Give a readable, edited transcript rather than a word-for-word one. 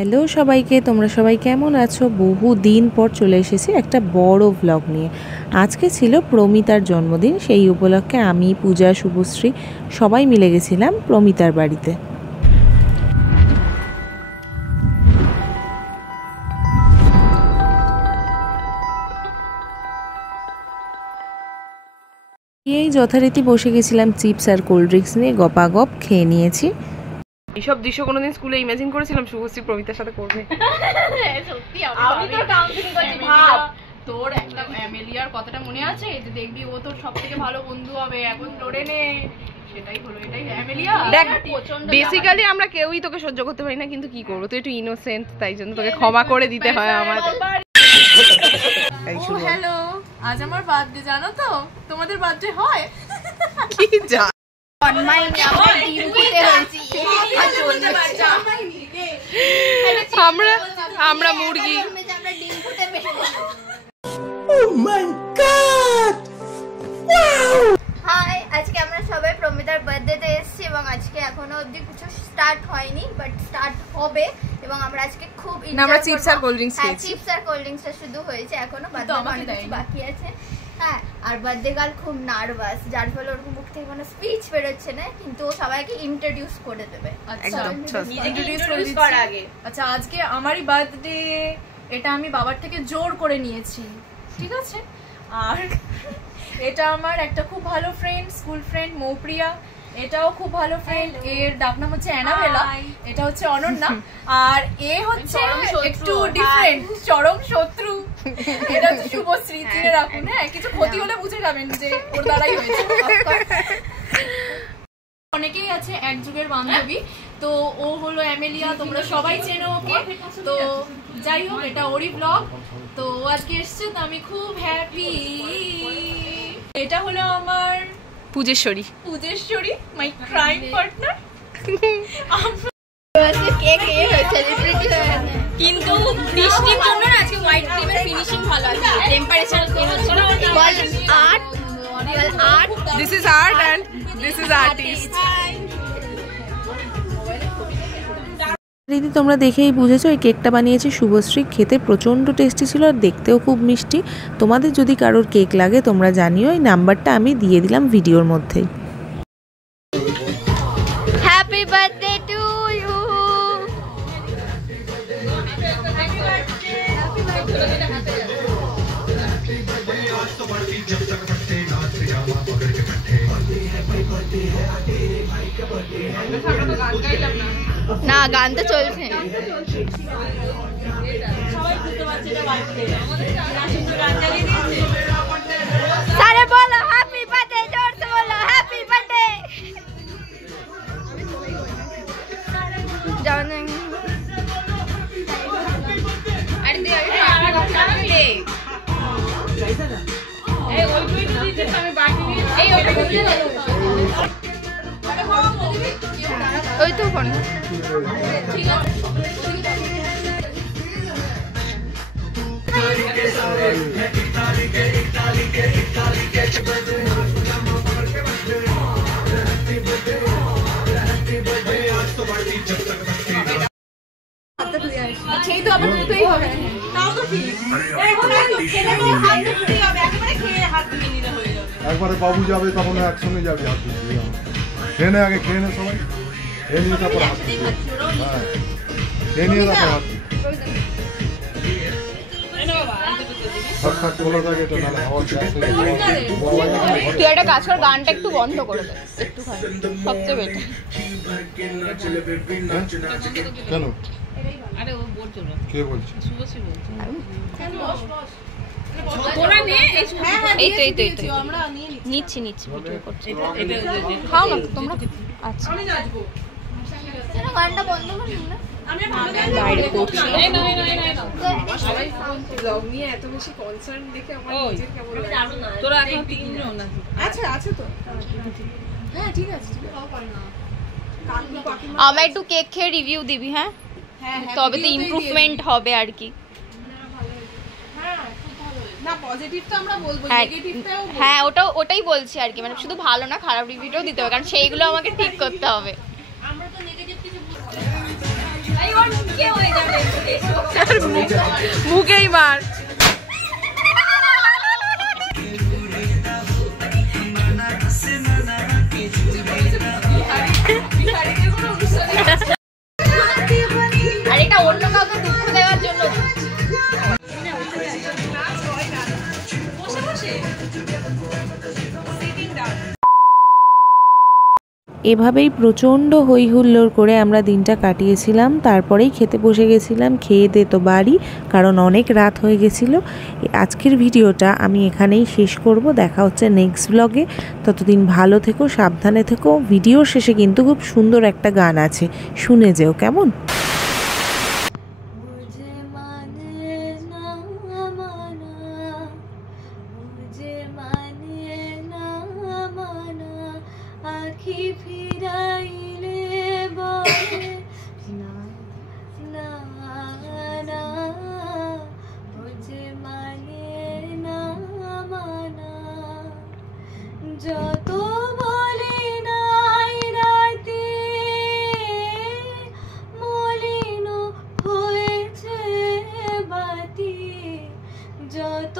Hello সবাইকে, তোমরা সবাই কেমন আছো? বহু দিন পর চলে এসেছি একটা বড় ভ্লগ নিয়ে। আজকে ছিল প্রমিতার জন্মদিন, সেই উপলক্ষে আমি, পূজা, শুভশ্রী সবাই মিলে গেছিলাম প্রমিতার বাড়িতে। এই যথারীতি বসে গেছিলাম চিপস আর কোল্ড ড্রিঙ্কস নিয়ে, গপাগপ খেয়ে নিয়েছি। এইসব দৃশ্য কোনোদিন স্কুলে ইমাজিন করেছিলাম শুভশ্রী প্রমিতার সাথে করবে? সত্যি আমি তো কাউন্সিলিং করছি। ভাব তোর একটা অ্যামেলিয়ার কথাটা মনে আছে যে দেখবি ও তোর সবথেকে ভালো বন্ধু হবে, এখন লড়ে নে, সেটাই হলো। এটাই অ্যামেলিয়া। দেখ, বেসিক্যালি আমরা কেউই তোকে সহ্য করতে পারি না, কিন্তু কি করবো, তুই একটু ইনোসেন্ট, তাই জন্য তোকে ক্ষমা করে দিতে হয় আমাদের। হ্যালো, আজ আমার বার্থডে, জানো তো? তোমাদের বার্থডে হয় কি যা আমরা মুরগি। হাই, আজকে আমরা সবাই প্রমিতার বার্থডেতে এসেছি এবং আজকে এখনো অবধি কিছু স্টার্ট হয়নি, বাট স্টার্ট হবে। এবং আমরা আজকে খুব আমরা চিপস আর কোল্ড ড্রিঙ্কস খেয়েছি। চিপস আর কোল্ড ড্রিঙ্কসটা শুধু হয়েছে, এখনো বাকি আছে। হ্যাঁ, আর বার্থডে গার্ল খুব নার্ভাস, যার ফলে ওর মুখ থেকে কোনো স্পিচ বেরোচ্ছে না, কিন্তু ও সবাইকে ইন্ট্রোডিউস করে দেবে। আচ্ছা, আজকে আমারই বার্থডে, এটা আমি বাবার থেকে জোর করে নিয়েছি, ঠিক আছে? আর এটা আমার একটা খুব ভালো ফ্রেন্ড, স্কুল ফ্রেন্ড মৌপ্রিয়া, এটাও খুব ভালো ফ্রেন্ড। এর ডাকনাম হচ্ছে অ্যানাবেলা, এটা হচ্ছে অনন্যা, আর এ হচ্ছে একটু ডিফারেন্ট, চরম শত্রু, এটা হচ্ছে শুভশ্রী। চিনে রাখুন, হ্যাঁ, কিছু ক্ষতি হলে বুঝে যাবেন যে ওর দ্বারাই হয়েছে। অনেকেই আছে এক যুগের বান্ধবী, তো ও হলো অ্যামেলিয়া, তোমরা সবাই চেনো ওকে। তো যাই হোক, এটা ওরই ব্লগ, তো ও আজকে এসছে, তো আমি খুব হ্যাপি। এটা হলো আমার পূজেশ্বরী, মাই ক্রাইম পার্টনার। কিন্তু বৃষ্টির জন্য না আজকে হোয়াইট ক্রিমের ফিনিশিং ভালো আছে, temperature art, this is art and this is artist. দিদি, তোমরা দেখেই বুঝেছো এই কেকটা বানিয়েছে শুভশ্রী। খেতে প্রচণ্ড টেস্টি ছিল আর দেখতেও খুব মিষ্টি। তোমাদের যদি কারোর কেক লাগে তোমরা জানিও, এই নাম্বারটা আমি দিয়ে দিলাম ভিডিওর মধ্যেই। Happy birthday to you. না, গান তো চলছে। সারে বলো হ্যাপি বার্থডে, জোর से बोलो হ্যাপি বার্থডে। জানেন আরে দে হ্যাপি বার্থডে। এই ওইটুই তো দিছিস, আমি বাকি নিয়ে এই ওইটা দিয়ে দাও। ওই তো ফোন, ঠিক আছে। সেই তো আবার দুটোই হবে, তাও তো ঠিক। একবারে বাবু যাবে তখন একসঙ্গে যাবে, হাত ধুয়ে খেয়ে নে, আগে খেয়ে নে সবাই, খেয়ে নিয়ে তারপর হাত ধুয়ে। হ্যাঁ, খেয়ে নিয়ে তারপর হাত ধুয়ে। তুই একটা কাজ কর, গানটা একটু বন্ধ করে দে একটুখানি, সবচেয়ে বেটার। কেন? আরে ও বলছো না, কে বলছে? শুভশ্রী বলছে। তোরা নে, এই তো আমরা নিচ্ছি ভিডিও করছি। খাও না তোমরা? আচ্ছা, আমি নাচবো, গানটা বন্ধ করুন না। বাইরে করছি। সবাই ব্লগ নিয়ে এত বেশি কনসার্ন দেখে আমার নিজের কেমন লাগে। তোরা এখন তিনজন না? আচ্ছা, আছে তো। হ্যাঁ, ঠিক আছে। আমার একটু কেক খেয়ে রিভিউ দিবি, হ্যাঁ? তবে তো ইমপ্রুভমেন্ট হবে আর কি। না, পজিটিভটা আমরা বলবো, নেগেটিভটাও বলবো। হ্যাঁ, ওটাই বলছি আর কি, মানে শুধু ভালো না খারাপ রিভিউটাও দিতে হবে, কারণ সেইগুলো আমাকে ঠিক করতে হবে। আমরা তো নেগেটিভ কিছু মুখেই মার। আর এটা অন্য কাউকে দুঃখ দেওয়ার জন্য। এভাবেই প্রচণ্ড হই হুল্লোড় করে আমরা দিনটা কাটিয়েছিলাম। তারপরেই খেতে বসে গেছিলাম, খেয়ে দে তো বাড়ি, কারণ অনেক রাত হয়ে গেছিলো। আজকের ভিডিওটা আমি এখানেই শেষ করব। দেখা হচ্ছে নেক্সট ব্লগে। ততদিন ভালো থেকো, সাবধানে থেকো। ভিডিওর শেষে কিন্তু খুব সুন্দর একটা গান আছে, শুনে যেও কেমন। যত বলে নাই রাতে মলিন হয়েছে বাতি, যত